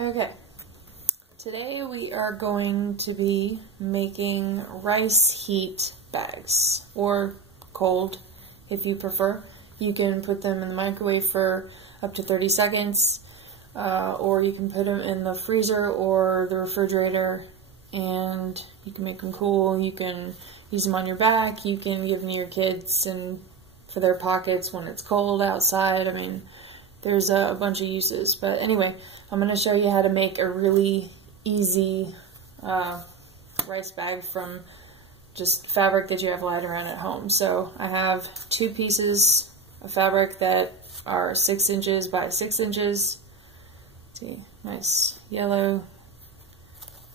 Okay, today we are going to be making rice heat bags, or cold if you prefer. You can put them in the microwave for up to 30 seconds, or you can put them in the freezer or the refrigerator, and you can make them cool. You can use them on your back, you can give them to your kids and for their pockets when it's cold outside. I mean, there's a bunch of uses. But anyway, I'm going to show you how to make a really easy rice bag from just fabric that you have lying around at home. So I have 2 pieces of fabric that are 6 inches by 6 inches. See, nice yellow,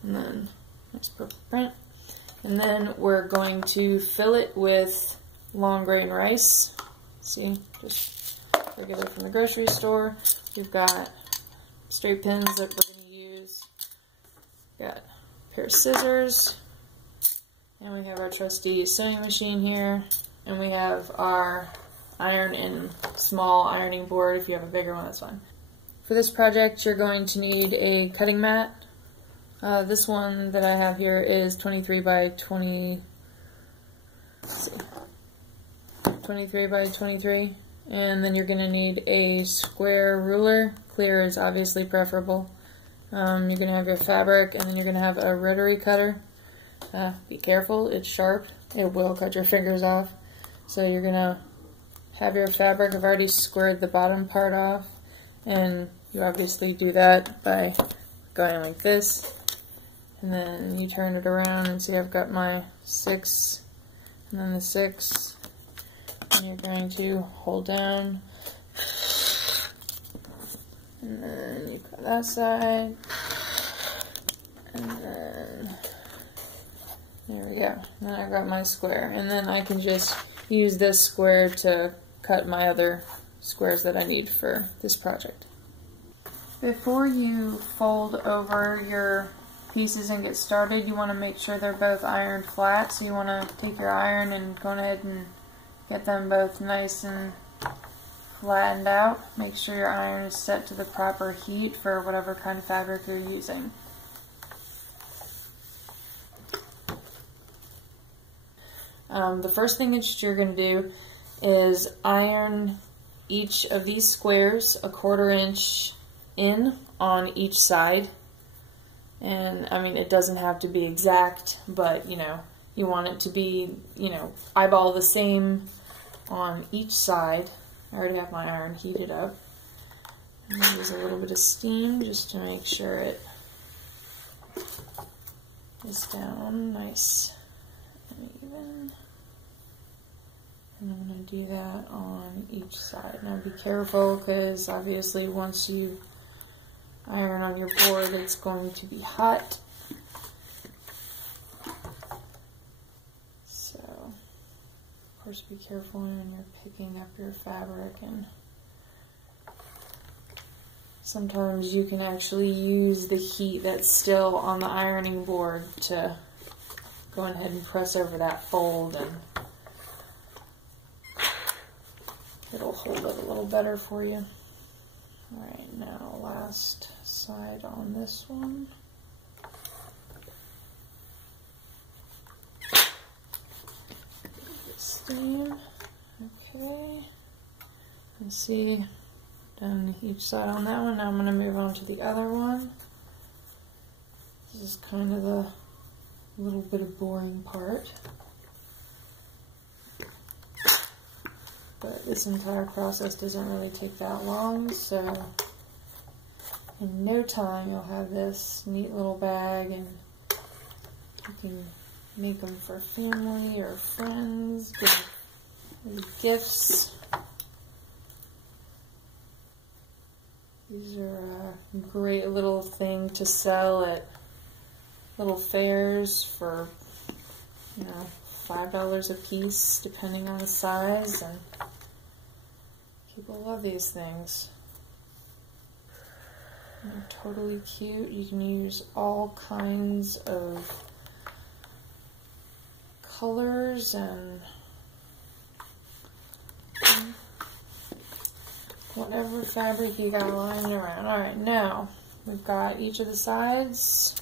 and then nice purple print. And then we're going to fill it with long grain rice. See, just regular from the grocery store. We've got straight pins that we're going to use. Got a pair of scissors. And we have our trusty sewing machine here. And we have our iron and small ironing board. If you have a bigger one, that's fine. For this project, you're going to need a cutting mat. This one that I have here is 23 by 20. Let's see, 23 by 23. And then you're going to need a square ruler. Clear is obviously preferable. You're going to have your fabric, and then you're going to have a rotary cutter. Be careful, it's sharp. It will cut your fingers off. So you're going to have your fabric. I've already squared the bottom part off, and you obviously do that by going like this. And then you turn it around and see I've got my 6 and then the 6. And you're going to hold down, and then you cut that side, and then there we go. And then I've got my square, and then I can just use this square to cut my other squares that I need for this project. Before you fold over your pieces and get started, you want to make sure they're both ironed flat. So you want to take your iron and go ahead and get them both nice and flattened out. Make sure your iron is set to the proper heat for whatever kind of fabric you're using. The first thing that you're going to do is iron each of these squares 1/4 inch in on each side. And I mean, it doesn't have to be exact, but you know, you want it to be, you know, eyeball the same on each side. I already have my iron heated up. I'm going to use a little bit of steam just to make sure it is down nice and even. And I'm going to do that on each side. Now be careful, because obviously once you iron on your board, it's going to be hot. So, of course, be careful when you're picking up your fabric, and sometimes you can actually use the heat that's still on the ironing board to go ahead and press over that fold, and it'll hold it a little better for you. Alright, now last side on this one. Steam. Okay. You see, done each side on that one. Now I'm going to move on to the other one. This is kind of the little bit of boring part. But this entire process doesn't really take that long, so in no time you'll have this neat little bag, and you can make them for family or friends, give gifts. These are a great little thing to sell at little fairs for, you know, $5 a piece, depending on the size, and people love these things. They're totally cute. You can use all kinds of colors and whatever fabric you got lying around. Alright, now we've got each of the sides.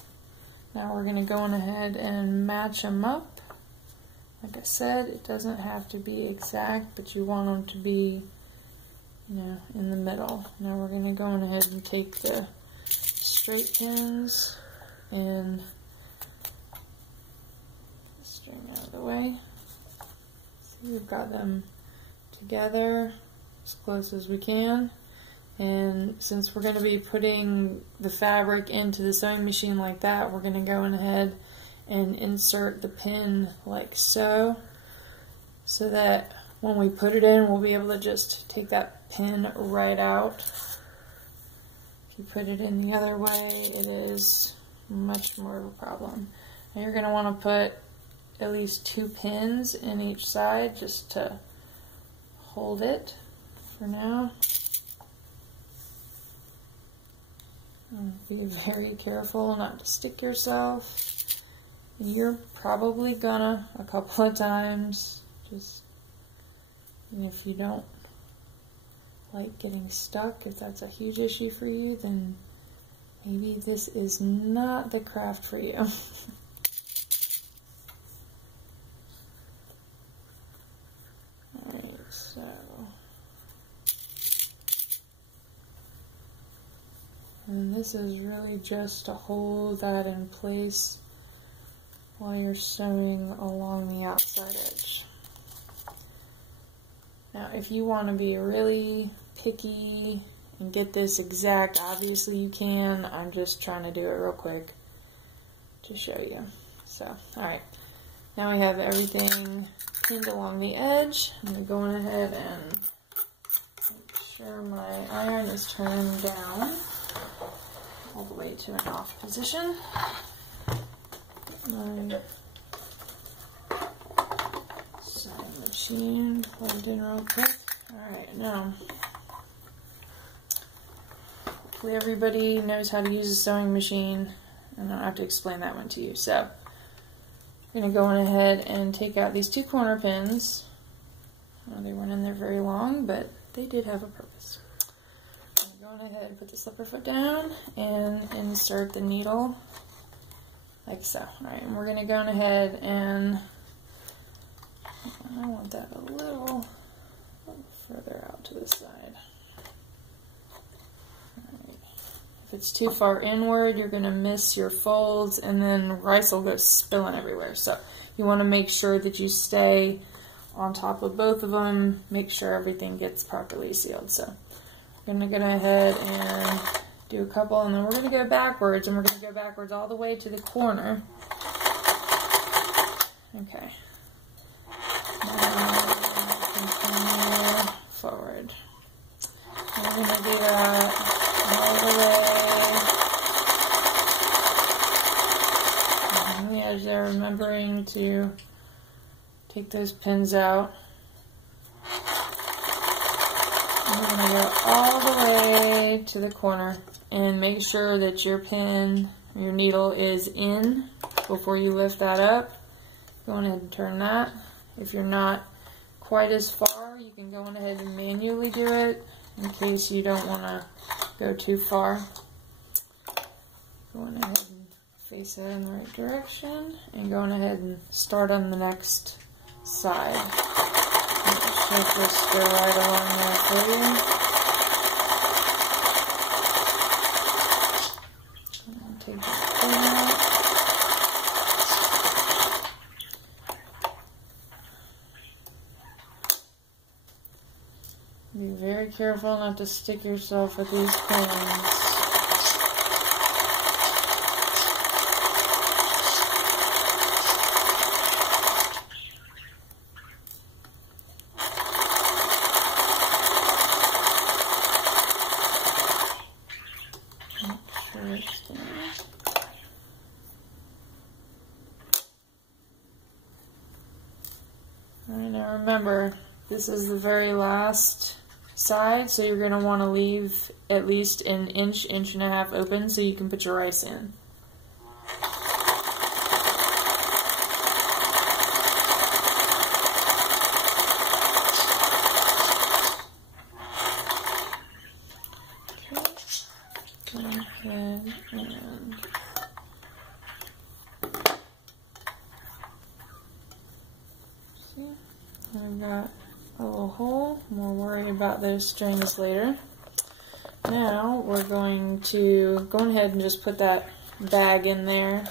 Now we're going to go on ahead and match them up. Like I said, it doesn't have to be exact, but you want them to be, you know, in the middle. Now we're going to go on ahead and take the straight pins and string out of the way. So we've got them together as close as we can. And since we're going to be putting the fabric into the sewing machine like that, we're going to go ahead and insert the pin like so, so that when we put it in, we'll be able to just take that pin right out. If you put it in the other way, it is much more of a problem. And you're going to want to put at least 2 pins in each side just to hold it for now. Be very careful not to stick yourself. And you're probably gonna a couple of times. Just, and if you don't like getting stuck, if that's a huge issue for you, then maybe this is not the craft for you. Alright, so and this is really just to hold that in place while you're sewing along the outside edge. Now, if you want to be really picky and get this exact, obviously you can. I'm just trying to do it real quick to show you. So, alright. Now we have everything pinned along the edge. I'm going to go ahead and make sure my iron is turned down all the way to an off position. My sewing machine plugged in real quick. Alright, now hopefully everybody knows how to use a sewing machine, and I don't have to explain that one to you. So I'm going to go on ahead and take out these 2 corner pins. Well, they weren't in there very long, but they did have a purpose. Go ahead and put the slipper foot down and insert the needle like so. Alright, and we're going to go ahead and I want that a little further out to the side. Alright. If it's too far inward, you're going to miss your folds and then rice will go spilling everywhere. So you want to make sure that you stay on top of both of them, make sure everything gets properly sealed. So we're going to go ahead and do a couple, and then we're going to go backwards, and we're going to go backwards all the way to the corner. Okay. Now continue forward. And we're going to do that all the way. And as they're remembering to take those pins out. We're going to go all the way to the corner and make sure that your pin, your needle is in before you lift that up. Go on ahead and turn that. If you're not quite as far, you can go on ahead and manually do it in case you don't want to go too far. Go on ahead and face it in the right direction and go on ahead and start on the next side. Make this go right along there for you. Take that pin out. Be very careful not to stick yourself with these pins. Alright, now remember, this is the very last side, so you're going to want to leave at least an inch, inch and a half open so you can put your rice in. Okay. ahead and see, I've got a little hole. We'll worry about those strings later. Now we're going to go ahead and just put that bag in there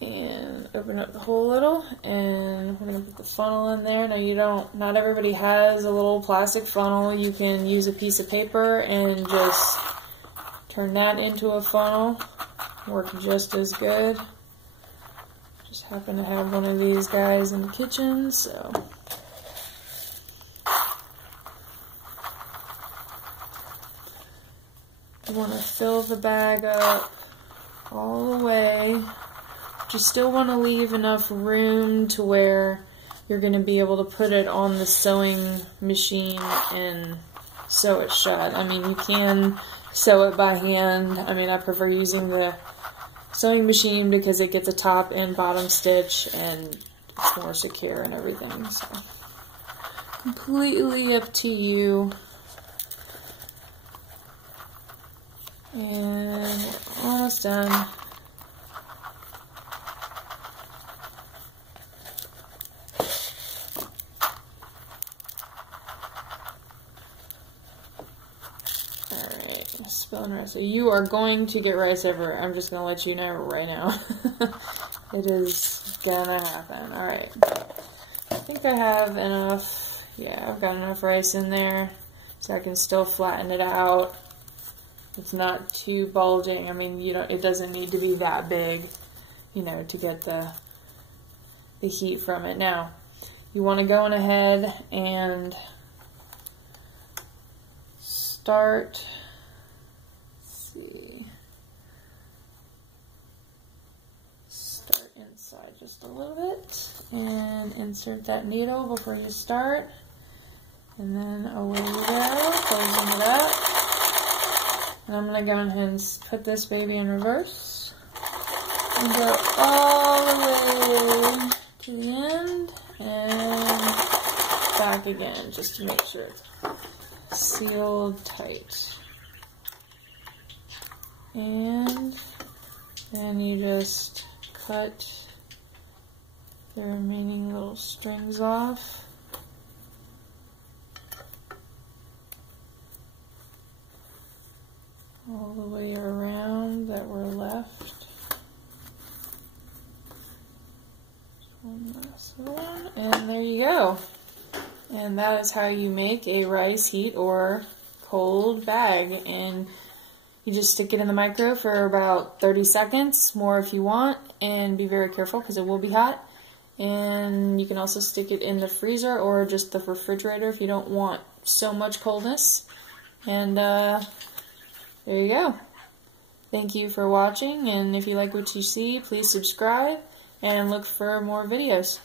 and open up the hole a little, and we're going to put the funnel in there. Now not everybody has a little plastic funnel. You can use a piece of paper and just turn that into a funnel. Work just as good. Just happen to have one of these guys in the kitchen, so. You want to fill the bag up all the way. You still want to leave enough room to where you're going to be able to put it on the sewing machine and sew it shut. I mean, you can sew it by hand. I mean, I prefer using the sewing machine because it gets a top and bottom stitch and it's more secure and everything. So, completely up to you. And we're almost done. Spilling rice. So you are going to get rice everywhere. I'm just going to let you know right now. It is gonna happen. Alright. I think I have enough. Yeah, I've got enough rice in there so I can still flatten it out. It's not too bulging. I mean, it doesn't need to be that big, to get the heat from it. Now, you want to go on ahead and start. Start inside just a little bit and insert that needle before you start, and then away you go, closing it up. And I'm going to go ahead and put this baby in reverse and go all the way to the end and back again just to make sure it's sealed tight. And then you just cut the remaining little strings off. All the way around that were left. One last one, and there you go. And that is how you make a rice heat or cold bag. And you just stick it in the micro for about 30 seconds, more if you want, and be very careful because it will be hot. And you can also stick it in the freezer or just the refrigerator if you don't want so much coldness. And there you go. Thank you for watching, and if you like what you see, please subscribe and look for more videos.